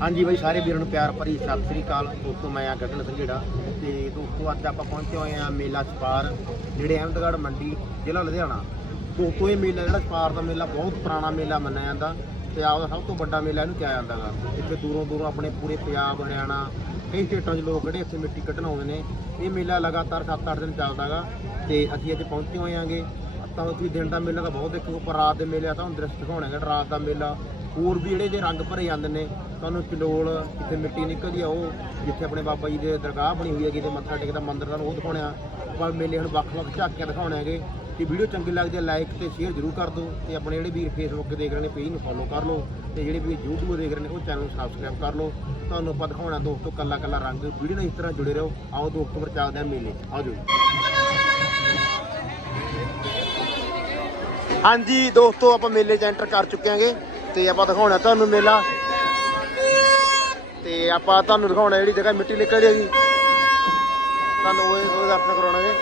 ਹਾਂਜੀ ਬਾਈ, ਸਾਰੇ ਵੀਰਾਂ ਨੂੰ ਪਿਆਰ ਭਰੀ ਸਤਿ ਸ੍ਰੀ ਅਕਾਲ। ਦੋਸਤੋ ਮੈਂ ਆ ਗਗਨ ਸੰਘੇੜਾ ਤੇ ਦੋਸਤੋ ਅੱਜ ਆਪਾਂ ਪਹੁੰਚੇ ਹੋਏ ਆ ਮੇਲਾ ਸਪਾਰ ਜਿਹੜੇ ਅਹਿਮਦਗੜ੍ਹ ਮੰਡੀ, ਜ਼ਿਲ੍ਹਾ ਲੁਧਿਆਣਾ। ਦੋਸਤੋ ਇਹ ਮੇਲਾ ਜਿਹੜਾ ਸਪਾਰ ਦਾ ਮੇਲਾ, ਬਹੁਤ ਪੁਰਾਣਾ ਮੇਲਾ ਮੰਨਿਆ ਜਾਂਦਾ ਪੰਜਾਬ ਦਾ ਸਭ ਤੋਂ ਵੱਡਾ ਮੇਲਾ ਇਹਨੂੰ ਕਿਹਾ ਜਾਂਦਾ ਜਾਂਦਾਗਾ ਇੱਥੇ ਦੂਰੋਂ ਦੂਰੋਂ ਆਪਣੇ ਪੂਰੇ ਪੰਜਾਬ, ਹਰਿਆਣਾ, ਕਈ ਸਟੇਟਾਂ 'ਚ ਲੋਕ ਜਿਹੜੇ ਇੱਥੇ ਮਿੱਟੀ ਕੱਢਣ ਆਉਂਦੇ ਨੇ। ਇਹ ਮੇਲਾ ਲਗਾਤਾਰ 7-8 ਦਿਨ ਚੱਲਦਾ ਚੱਲਦਾਗਾ ਤੇ ਅਸੀਂ ਅੱਜ ਪਹੁੰਚੇ ਹੋਏ ਆਂਗੇ ਤਾਂ ਤੁਸੀਂ ਦਿਨ ਦਾ ਮੇਲਾ ਤਾਂ ਬਹੁਤ ਦੇਖੋ ਪਰ ਰਾਤ ਦੇ ਮੇਲੇ ਆ ਹੁਣ ਦ੍ਰਿਸ਼ ਦਿਖਾਉਣਾਗਾ ਰਾਤ ਦਾ ਮੇਲਾ। ਹੋਰ ਵੀ ਜਿਹੜੇ ਜੇ ਰੰਗ ਭਰੇ ਜਾਂਦੇ ਨੇ, ਤੁਹਾਨੂੰ ਚਲੋਲ ਜਿੱਥੇ ਮਿੱਟੀ ਨਿਕਲਦੀ ਆ, ਉਹ ਜਿੱਥੇ ਆਪਣੇ ਬਾਬਾ ਜੀ ਦੇ ਦਰਗਾਹ ਬਣੀ ਹੋਈ ਹੈ ਕਿਤੇ ਮੱਥਾ ਟੇਕਦਾ ਮੰਦਿਰ ਦਾ, ਉਹ ਦਿਖਾਉਣਾ ਪਰ ਮੇਲੇ ਹੁਣ ਵੱਖ-ਵੱਖ ਝਾਕੀਆਂ ਦਿਖਾਉਣੇ ਹੈਗੇ। ਤੇ ਵੀਡੀਓ ਚੰਗੀ ਲੱਗਦੀ ਹੈ ਲਾਈਕ ਤੇ ਸ਼ੇਅਰ ਜ਼ਰੂਰ ਕਰ ਦਿਓ। ਤੇ ਆਪਣੇ ਜਿਹੜੇ ਵੀਰ ਫੇਸਬੁੱਕ ਤੇ ਦੇਖ ਰਹੇ ਨੇ ਪੇਜ ਨੂੰ ਫੋਲੋ ਕਰ ਲਓ। ਤੇ ਜਿਹੜੇ ਵੀਰ YouTube ਦੇਖ ਰਹੇ ਨੇ, ਉਹ ਚੈਨਲ ਨੂੰ ਸਬਸਕ੍ਰਾਈਬ ਕਰ ਲਓ। ਤੁਹਾਨੂੰ ਆਪਾਂ ਦਿਖਾਉਣਾ ਦੋਸਤੋ ਕੱਲਾ ਕੱਲਾ ਰੰਗ। ਵੀਡੀਓ ਨਾਲ ਇਸ ਤਰ੍ਹਾਂ ਜੁੜੇ ਰਹੋ। ਆਓ 2 ਅਕਤੂਬਰ ਚੱਲਦੇ ਆ ਮੇਲੇ। ਆਓ ਜੀ। ਹਾਂਜੀ, ਦੋਸਤੋ, ਆਪਾਂ ਮੇਲੇ 'ਚ ਐਂਟਰ ਕਰ ਚੁੱਕੇ ਆਂਗੇ ਤੇ ਆਪਾਂ ਦਿਖਾਉਣਾ ਤੁਹਾਨੂੰ ਮੇਲਾ। ਤੇ ਆਪਾਂ ਤੁਹਾਨੂੰ ਦਿਖਾਉਣਾ ਜਿਹੜੀ ਜਗ੍ਹਾ ਮਿੱਟੀ ਨਿਕਲਦੀ ਹੈ ਜੀ ਤੁਹਾਨੂੰ ਉਹ ਉਹ ਦਰਸ਼ਨ ਜੀ।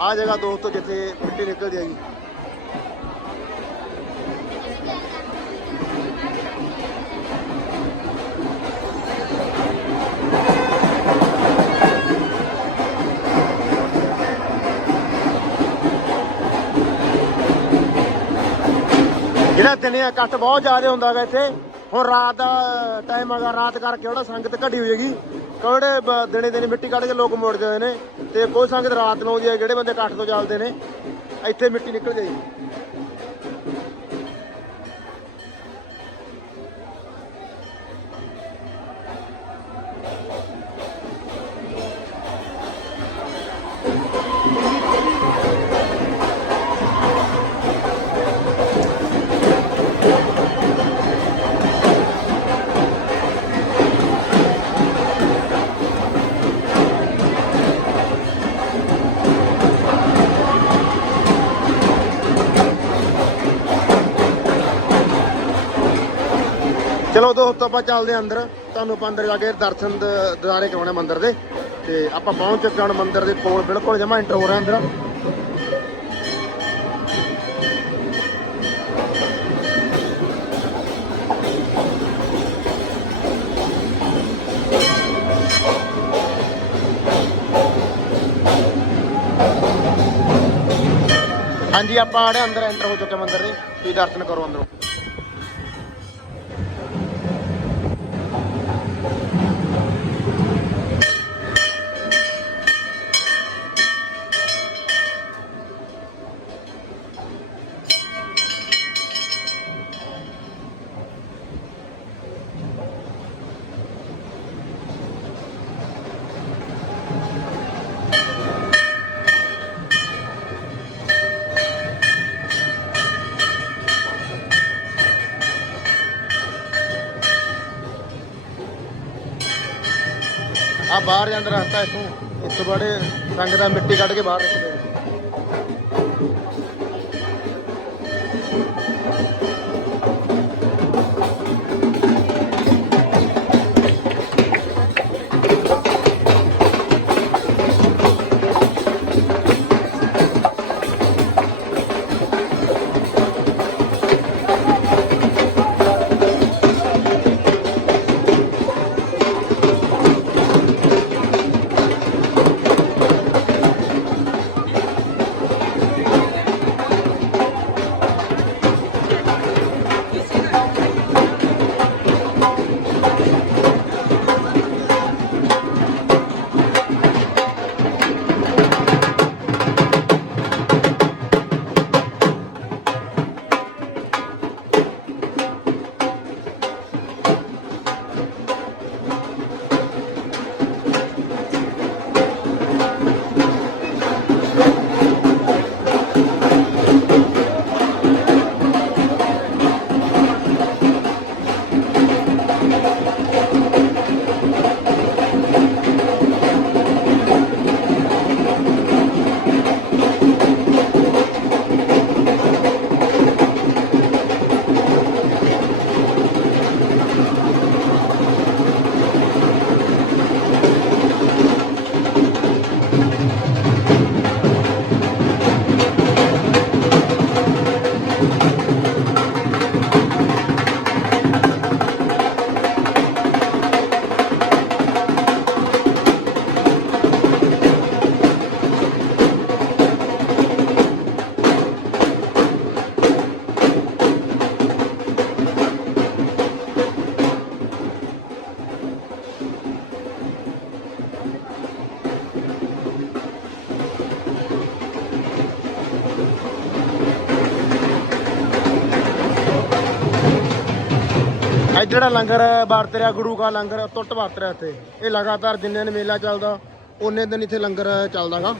ਆਹ ਜਗ੍ਹਾ ਦੋਸਤੋ ਜਿੱਥੇ ਮਿੱਟੀ ਨਿਕਲਦੀ ਹੈ ਦਿਨੇ ਇਕੱਠ ਬਹੁਤ ਜ਼ਿਆਦਾ ਹੁੰਦਾ ਹੈਗਾ ਇੱਥੇ। ਹੁਣ ਰਾਤ ਦਾ ਟਾਈਮ ਹੈਗਾ ਰਾਤ ਕਰਕੇ ਉਹਦਾ ਸੰਗਤ ਘਟੀ ਹੋਏਗੀ ਹੈਗੀ। ਕਿਹੜੇ ਦਿਨੇ ਦਿਨੇ ਮਿੱਟੀ ਕੱਢ ਕੇ ਲੋਕ ਮੁੜ ਜਾਂਦੇ ਨੇ। ਤੇ ਕੋਈ ਸੰਗਤ ਰਾਤ ਨੂੰ ਆਉਂਦੀ ਹੈ ਜਿਹੜੇ ਬੰਦੇ ਇਕੱਠ ਤੋਂ ਚੱਲਦੇ ਨੇ, ਇੱਥੇ ਮਿੱਟੀ ਨਿਕਲ ਜਾਈ ਚਲੋ ਦੋਸਤੋ, ਆਪਾਂ ਚੱਲਦੇ ਹਾਂ ਅੰਦਰ। ਤੁਹਾਨੂੰ ਆਪਾਂ ਅੰਦਰ ਜਾ ਕੇ ਦਰਸ਼ਨ ਦ- ਦਿਦਾਰੇ ਕਰਾਉਣੇ ਮੰਦਿਰ ਦੇ। ਤੇ ਆਪਾਂ ਪਹੁੰਚ ਚੁੱਕੇ ਹਾਂ ਹੁਣ ਮੰਦਿਰ ਦੇ ਕੋਲ, ਬਿਲਕੁਲ ਜਮਾ ਐਂਟਰ ਹੋ ਰਿਹਾ ਅੰਦਰ। ਹਾਂਜੀ, ਆਪਾਂ ਆੜੇ ਅੰਦਰ ਐਂਟਰ ਹੋ ਚੁੱਕੇ ਮੰਦਿਰ ਦੇ, ਤੁਸੀਂ ਦਰਸ਼ਨ ਕਰੋ ਅੰਦਰੋਂ। ਆ ਬਾਹਰ ਜਾਂਦਾ ਰਸਤਾ ਇੱਥੋਂ ਇੱਥੋਂ ਬੜੇ ਸੰਗ ਦਾ ਮਿੱਟੀ ਕੱਢ ਕੇ ਬਾਹਰ ਰੱਖਦੇ ਇਹ ਜਿਹੜਾ ਲੰਗਰ ਵਰਤ ਰਿਹਾ ਗੁਰੂ ਕਾ ਲੰਗਰ ਟੁੱਟ ਵਰਤ ਰਿਹਾ ਇੱਥੇ। ਇਹ ਲਗਾਤਾਰ ਜਿੰਨੇ ਦਿਨ ਮੇਲਾ ਚੱਲਦਾ ਉਹਨੇ ਦਿਨ ਇੱਥੇ ਲੰਗਰ ਚੱਲਦਾਗਾ।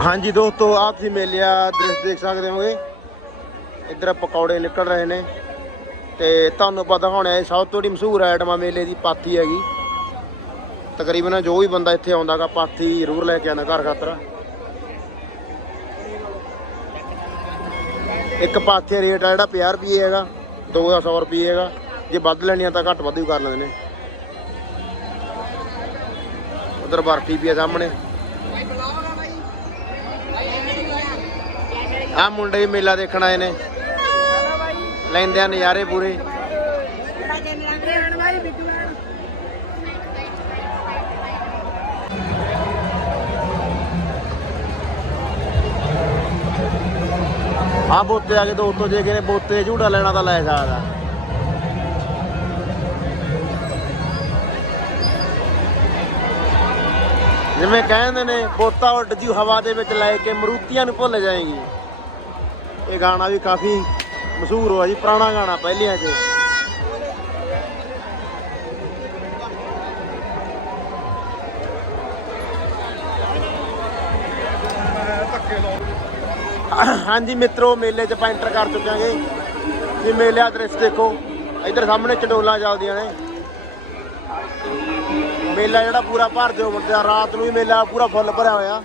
ਹਾਂਜੀ ਦੋਸਤੋ, ਆਹ ਤੁਸੀਂ ਮੇਲਿਆ ਦ੍ਰਿਸ਼ ਦੇਖ ਸਕਦੇ ਹੋਗੇ। ਇੱਧਰ ਪਕੌੜੇ ਨਿਕਲ ਰਹੇ ਨੇ। ਤੇ ਤੁਹਾਨੂੰ ਪਤਾ ਹੋਣਾ, ਇਹ ਸਭ ਤੋਂ ਜਿਹੜੀ ਮਸ਼ਹੂਰ ਆਈਟਮ ਆ ਮੇਲੇ ਦੀ ਪਾਥੀ ਹੈਗੀ। ਤਕਰੀਬਨ ਜੋ ਵੀ ਬੰਦਾ ਇੱਥੇ ਆਉਂਦਾਗਾ, ਪਾਥੀ ਜ਼ਰੂਰ ਲੈ ਕੇ ਆਉਂਦਾ ਘਰ ਖਾਤਰ। ਇੱਕ ਪਾਥੀ ਰੇਟ ਆ ਜਿਹੜਾ 50 ਰੁਪਏ ਹੈਗਾ, ਦੋ ਦਾ 100 ਰੁਪਏ ਹੈਗਾ। ਜੇ ਵੱਧ ਲੈਣੀਆਂ ਤਾਂ ਘੱਟ ਵੱਧ ਵੀ ਕਰ ਲੈਂਦੇ ਨੇ। ਉਧਰ ਬਰਫੀ ਪਈ ਆ ਸਾਹਮਣੇ। ਆ ਮੁੰਡੇ ਮੇਲਾ ਦੇਖਣ ਆਏ ਨੇ। ਲੈਂਦੇ ਆ ਨਜ਼ਾਰੇ ਪੂਰੇ। ਹਾਂ ਬੋਤੇ ਆ ਕੇ ਦੋ ਤੋਂ ਜੇ ਕਿਨੇ ਬੋਤੇ ਝੂਟਾ ਲੈਣਾ ਤਾਂ ਲੈ ਸਕਦਾ। ਜਿਵੇਂ ਕਹਿੰਦੇ ਨੇ, ਬੋਤਾ ਉੱਡ ਜੂ ਹਵਾ ਦੇ ਵਿੱਚ ਲੈ ਕੇ ਮਰੂਤੀਆਂ ਨੂੰ ਭੁੱਲ ਜਾਏਗੀ। ਇਹ ਗਾਣਾ ਵੀ ਕਾਫੀ ਮਸ਼ਹੂਰ ਹੋਇਆ ਜੀ, ਪੁਰਾਣਾ ਗਾਣਾ ਪਹਿਲਿਆਂ 'ਚ। ਹਾਂਜੀ ਮਿੱਤਰੋ, ਮੇਲੇ 'ਚ ਆਪਾਂ ਐਂਟਰ ਕਰ ਚੁੱਕਾਂਗੇ ਜੀ। ਮੇਲੇ ਦਾ ਦ੍ਰਿਸ਼ ਦੇਖੋ। ਇੱਧਰ ਸਾਹਮਣੇ ਚੰਡੋਲਾਂ ਚੱਲਦੀਆਂ ਨੇ। ਮੇਲਾ ਜਿਹੜਾ ਪੂਰਾ ਭਰ ਦਿਓ ਬੰਦਾ ਰਾਤ ਨੂੰ ਵੀ ਮੇਲਾ ਪੂਰਾ ਫੁੱਲ ਭਰਿਆ ਹੋਇਆ।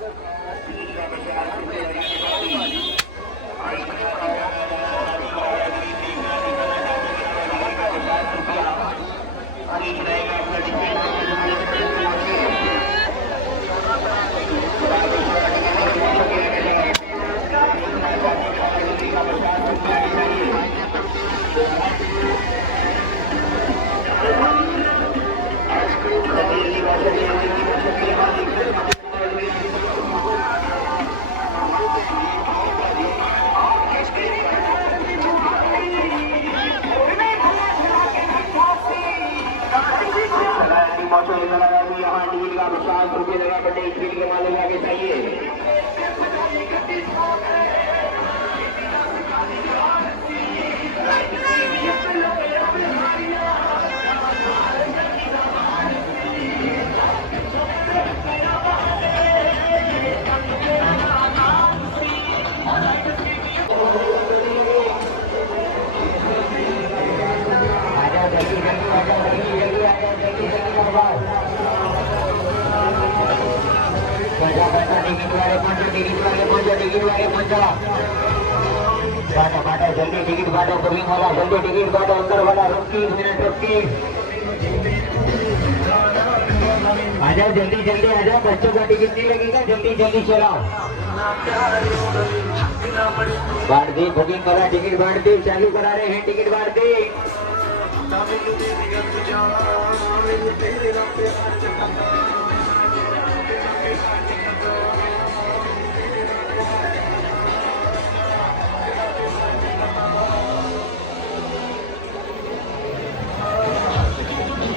जल्दी टिकट काटो बुकिंग वाला जल्दी टिकट काटो, अंदर वाला रुकी, मिनट रुकी। आ जाओ, जल्दी जल्दी आ जाओ, बच्चों का टिकट नहीं लगेगा, जल्दी जल्दी चलाओ। बांट दी बुकिंग वाला टिकट बांट दी चालू करा रहे हैं टिकट बांट दी